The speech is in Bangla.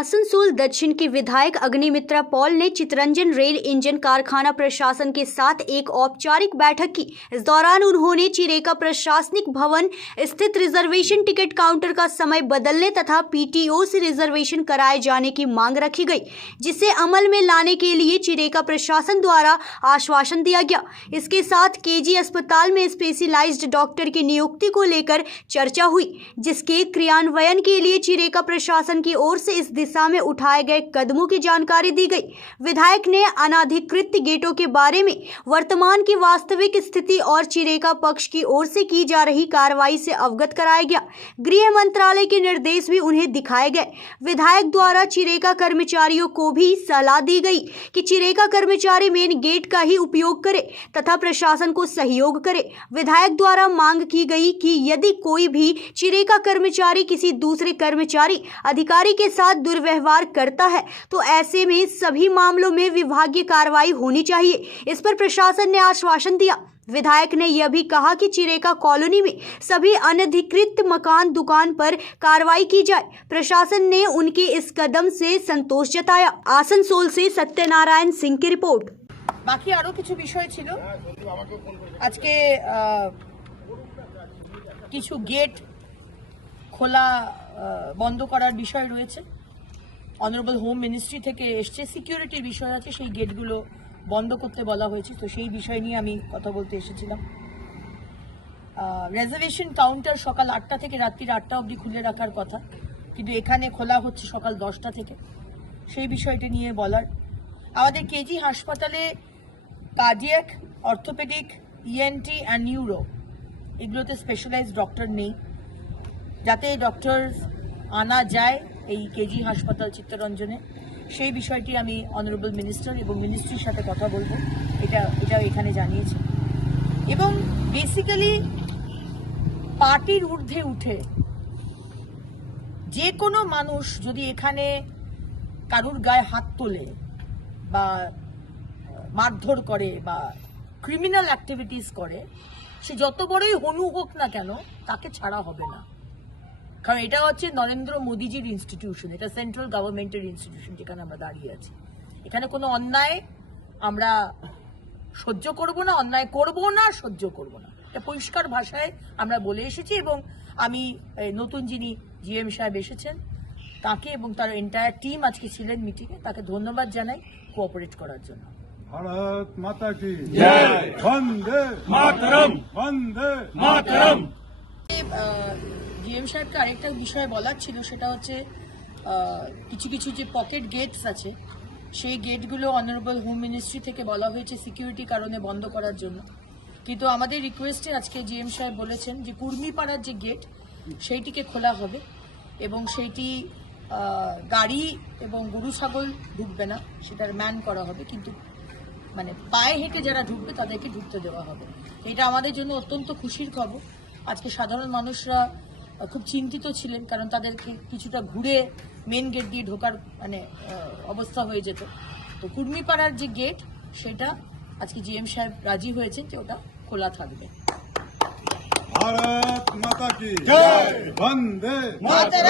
आसनसोल दक्षिण के विधायक अग्निमित्रा पॉल ने चितरंजन रेल इंजन कारखाना प्रशासन के साथ एक औपचारिक बैठक की। इस दौरान उन्होंने चिरेका प्रशासनिक भवन स्थित रिजर्वेशन टिकट काउंटर का समय बदलने तथा पीटीओ से रिजर्वेशन कराए जाने की मांग रखी गई, जिसे अमल में लाने के लिए चिरेका प्रशासन द्वारा आश्वासन दिया गया। इसके साथ केजी अस्पताल में स्पेशलाइज्ड डॉक्टर की नियुक्ति को लेकर चर्चा हुई, जिसके क्रियान्वयन के लिए चिरेका प्रशासन की ओर से इस दिशा में उठाए गए कदमों की जानकारी दी गई। विधायक ने अनाधिकृत गेटों के बारे में वर्तमान की वास्तविक स्थिति और चिरेका पक्ष की ओर से की जा रही कार्रवाई से अवगत कराया गया। गृह मंत्रालय के निर्देश भी उन्हें दिखाए गए। विधायक द्वारा चिरेका कर्मचारियों को भी सलाह दी गई कि चिरेका कर्मचारी मेन गेट का ही उपयोग करे तथा प्रशासन को सहयोग करे। विधायक द्वारा मांग की गई कि यदि कोई भी चिरेका कर्मचारी किसी दूसरे कर्मचारी अधिकारी के साथ दुर्व्यवहार करता है तो ऐसे में सभी मामलों में विभागीय कार्रवाई होनी चाहिए। इस पर प्रशासन ने आश्वासन दिया। विधायक ने यह भी कहा कि चिरेका कॉलोनी में सभी अनधिकृत मकान दुकान पर कार्रवाई की जाए। प्रशासन ने उनके इस कदम से संतोष जताया। आसनसोल से सत्यनारायण सिंह की रिपोर्ट। बाकी आरो किछु विषय छिलो আজকে কিছু গেট খোলা বন্ধ করার বিষয় রয়েছে। অনারেবল হোম মিনিস্ট্রি থেকে এসছে, সিকিউরিটির বিষয় আছে, সেই গেটগুলো বন্ধ করতে বলা হয়েছে। তো সেই বিষয় নিয়ে আমি কথা বলতে এসেছিলাম। রিজার্ভেশন কাউন্টার সকাল 8টা থেকে রাত্রি 8টা অবধি খুলে রাখার কথা, কিন্তু এখানে খোলা হচ্ছে সকাল 10টা থেকে। সেই বিষয়টি নিয়ে বলার, আমাদের কেজি হাসপাতালে cardiac, orthopaedic, ENT and neuro এগুলোতে স্পেশালাইজড ডক্টর নেই। যাতে ডক্টর আনা যায় এই কেজি হাসপাতাল চিত্তরঞ্জনে, সেই বিষয়টি আমি অনারেবল মিনিস্টার এবং মিনিস্ট্রির সাথে কথা বলবো, এটা এখানে জানিয়েছি। এবং বেসিক্যালি পার্টির ঊর্ধ্বে উঠে যে কোনো মানুষ যদি এখানে কারুর গায়ে হাত তোলে বা মারধর করে বা ক্রিমিনাল অ্যাক্টিভিটিস করে, সে যত বড়ই হনু হোক না কেন তাকে ছাড়া হবে না। কারণ এটা হচ্ছে নরেন্দ্র মোদীজির ইনস্টিটিউশন, এটা সেন্ট্রাল গভর্নমেন্টের ইনস্টিটিউশন, যেখানে আমরা দাঁড়িয়ে আছি। এখানে কোনো অন্যায় আমরা সহ্য করব না, অন্যায় করব না, সহ্য করব না, এটা পরিষ্কার ভাষায় আমরা বলে এসেছি। এবং আমি নতুন যিনি জিএম সাহেব এসেছেন তাকে এবং তার এন্টায়ার টিম আজকে ছিলেন মিটিংয়ে, তাকে ধন্যবাদ জানাই কোঅপারেট করার জন্য। भारत माता की जय, वंदे मातरम, वंदे मातरम। জিএম সাহেবকে আরেকটা বিষয় বলার ছিল, সেটা হচ্ছে কিছু কিছু যে পকেট গেটস আছে সেই গেটগুলো অনারেবল হোম মিনিস্ট্রি থেকে বলা হয়েছে সিকিউরিটি কারণে বন্ধ করার জন্য। কিন্তু আমাদের রিকোয়েস্টে আজকে জিএম সাহেব বলেছেন যে কুর্মিপাড়ার যে গেট সেইটিকে খোলা হবে এবং সেইটি গাড়ি এবং গরু ছাগল ঢুকবে না, সেটার ম্যান করা হবে, কিন্তু মানে পায়ে হেঁটে যারা ঢুকবে তাদেরকে ঢুকতে দেওয়া হবে। এটা আমাদের জন্য অত্যন্ত খুশির খবর। আজকে সাধারণ মানুষরা খুব চিন্তিত ছিলেন, কারণ তাদেরকে কিছুটা ঘুরে মেন গেট দিয়ে ঢোকার মানে অবস্থা হয়ে যেত। তো কুর্মিপাড়ার যে গেট সেটা আজকে জিএম সাহেব রাজি হয়েছেন যে ওটা খোলা থাকবে। भारत माता की जय, वंदे मातरम।